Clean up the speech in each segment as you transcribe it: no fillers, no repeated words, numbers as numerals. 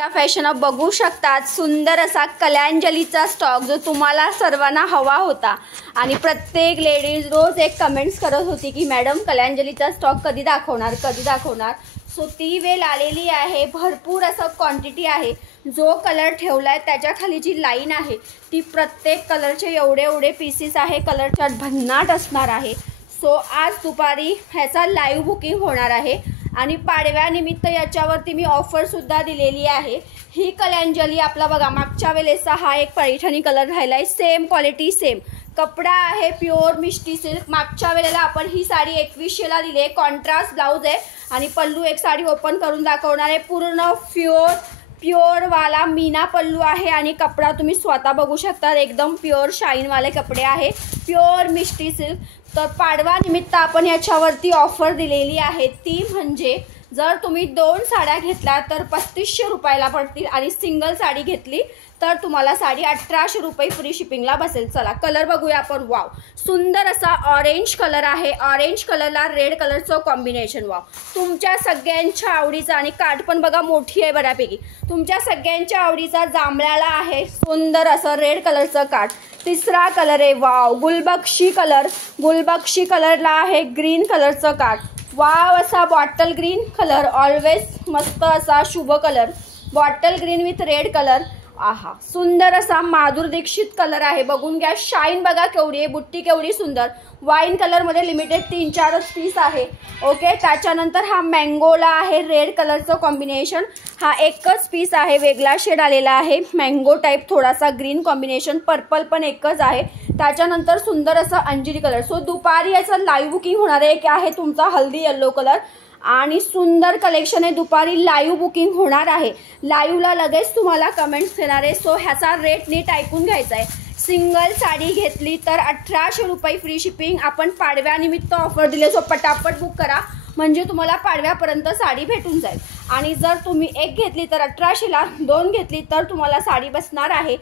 त्या फॅशन बघू शकतात. सुंदर असा कलांजलीचा स्टॉक जो तुम्हाला सर्वांना हवा होता आणि प्रत्येक लेडीज रोज एक कमेंट्स करत होती की मॅडम कलांजलीचा स्टॉक कधी दाखवणार. सो ती वेळ आलेली आहे. भरपूर असं क्वांटिटी आहे. जो कलर ठेवलाय त्याच्या खाली जी लाईन आहे ती प्रत्येक कलरचे एवढे पीसेस आहे. कलर चार्ट भन्नाट असणार आहे. सो आज दुपारी ह्याचा लाईव्ह बुकिंग होणार आहे आणि पाडव्यानिमित्त याच्यावरती मी ऑफर सुद्धा दिलेली आहे. ही कलांजली आपला बघा मागच्या वेळेचा हा एक पैठणी कलर राहिला आहे. सेम क्वालिटी सेम कपडा आहे. प्युअर मिष्टी सिल्क. मागच्या वेळेला आपण ही साडी 2100ला दिली आहे. कॉन्ट्रास्ट ब्लाउज आहे आणि पल्लू एक साडी ओपन करून दाखवणार आहे. पूर्ण प्युअर वाला मीना पल्लू आहे आणि कपडा तुम्ही स्वतः बघू शकता. एकदम प्युअर शाईन वाले कपडे आहे. प्युअर मिष्टी सिल्क. तर पाडवा निमित्त आपण याच्यावरती ऑफर दिलेली आहे. ती म्हणजे जर तुम्ही 2 साड्या घेतल्या तर 3500 रुपयाला पडतील आणि सिंगल साडी घेतली तर तुम्हाला साडी 1800 रुपये फ्री शिपिंगला बसेल. चला कलर बघूया आपण. वाव सुंदर असा ऑरेंज कलर आहे. ऑरेंज कलरला रेड कलरचं कॉम्बिनेशन. वाव तुमच्या सगळ्यांच्या आवडीचा आणि काठ पण बघा मोठी आहे बऱ्यापैकी. तुमच्या सगळ्यांच्या आवडीचा जांभळ्याला आहे सुंदर असं रेड कलरचं काठ. तिसरा कलर आहे वाव गुलबक्षी कलर. गुलबक्षी कलरला आहे ग्रीन कलरचं काठ. वाव असा बॉटल ग्रीन कलर. ऑलवेज मस्त असा शुभ colour. Bottle green with red colour. आहा सुंदर असा माधुर दीक्षित कलर आहे. बघून घ्या. शाईन बघा केवढी आहे. बुट्टी केवढी सुंदर. वाईन कलर मध्ये लिमिटेड 3-4 पीस आहे. ओके. त्याच्यानंतर हा मँगोला आहे रेड कलरचं कॉम्बिनेशन. हा एकच पीस आहे. वेगळा शेड आलेला आहे. मँगो टाईप थोडासा ग्रीन कॉम्बिनेशन. पर्पल पण एकच आहे. त्याच्यानंतर सुंदर असं अंजिरी कलर. सो दुपारी याचं लाईव्ह बुकिंग होणार आहे. की आहे तुमचा हल्दी येल्लो कलर आणि सुंदर कलेक्शन आहे. दुपारी लाईव्ह बुकिंग होणार आहे. लाईव्हला लगेच तुम्हाला कमेंट्स येणार आहे. सो ह्याचा रेट नीट ऐकून घ्यायचा आहे. सिंगल साडी घेतली तर 1800 रुपये फ्री शिपिंग. आपण पाडव्यानिमित्त ऑफर दिले. सो पटापट बुक करा म्हणजे तुम्हाला पाडव्यापर्यंत साडी भेटून जाईल. आणि जर तुम्ही एक घेतली तर 1800ला, 2 घेतली तर तुम्हाला साडी बसणार आहे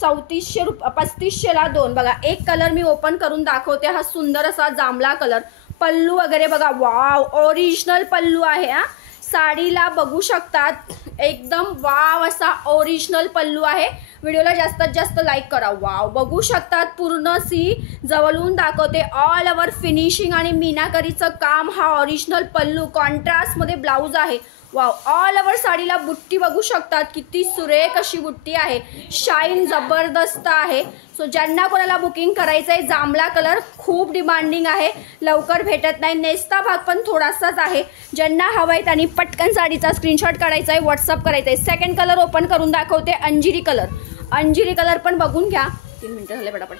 3500ला 2. बघा एक कलर मी ओपन करून दाखवते. हा सुंदर असा जांभळा कलर. पल्लू वगैरे बघा. वाव ओरिजिनल पल्लू आहे. हा साडीला बघू शकतात. एकदम वाव असा ओरिजिनल पल्लू आहे. व्हिडिओला जास्तीत जास्त लाईक करा. वाव बघू शकतात. पूर्ण सी जवळून दाखवते. ऑल ओव्हर फिनिशिंग आणि मीनाकरीचं काम. हा ओरिजिनल पल्लू. कॉन्ट्रास्टमध्ये ब्लाऊज आहे. वाव ऑल ओव्हर साडीला बुट्टी बघू शकतात. किती सुरेख अशी बुट्टी आहे. शाईन जबरदस्त आहे. सो ज्यांना कोणाला बुकिंग करायचं आहे जांभळा कलर खूप डिमांडिंग आहे. लवकर भेटत नाही. नेसता भाग पण थोडासाच आहे. ज्यांना हवं आहे त्यांनी पटकन साडीचा स्क्रीनशॉट काढायचा आहे. व्हॉट्सअप करायचा आहे. सेकंड कलर ओपन करून दाखवते. अंजिरी कलर. अंजिरी कलर पण बघून घ्या. 3 मिनिटं झाले पटापट.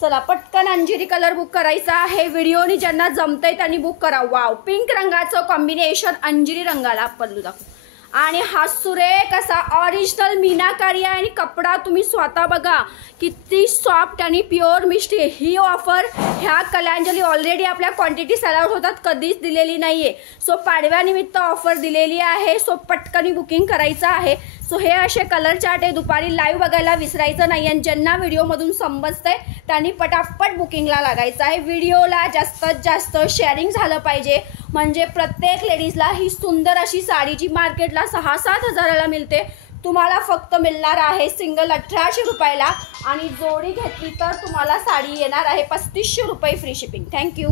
चला पटकन अंजिरी कलर बुक करायचा आहे. व्हिडिओनी ज्यांना जमतंय त्यांनी बुक करा. वाव पिंक रंगाचं कॉम्बिनेशन अंजिरी रंगाला पल्लू दाखव आणि हा सुरेख असा ऑरिजिनल मीनाकारी आहे. आणि कपडा तुम्ही स्वतः बघा किती सॉफ्ट आणि प्युअर मिष्टी. ही ऑफर ह्या कलांजली ऑलरेडी आपल्या क्वांटिटी सेल आउट होतात कधीच दिलेली नाहीये. सो पाडव्यानिमित्त ऑफर दिलेली आहे. सो पटकन बुकिंग करायचं आहे. सो हे असे कलर चार्ट आहे. दुपारी लाईव्ह बघायला विसरायचं नाही. आणि ज्यांना व्हिडिओमधून समजतंय त्यांनी पटापट बुकिंगला लागायचं आहे. व्हिडिओला जास्तीत जास्त शेअरिंग झालं पाहिजे म्हणजे प्रत्येक लेडीजला ही सुंदर अशी साडी जी मार्केटला 6-7 हजाराला मिळते तुम्हाला फक्त मिळणार आहे सिंगल 1800 रुपयाला. आणि जोडी घेतली तर तुम्हाला साडी येणार आहे 3500 रुपये फ्री शिपिंग. थँक्यू.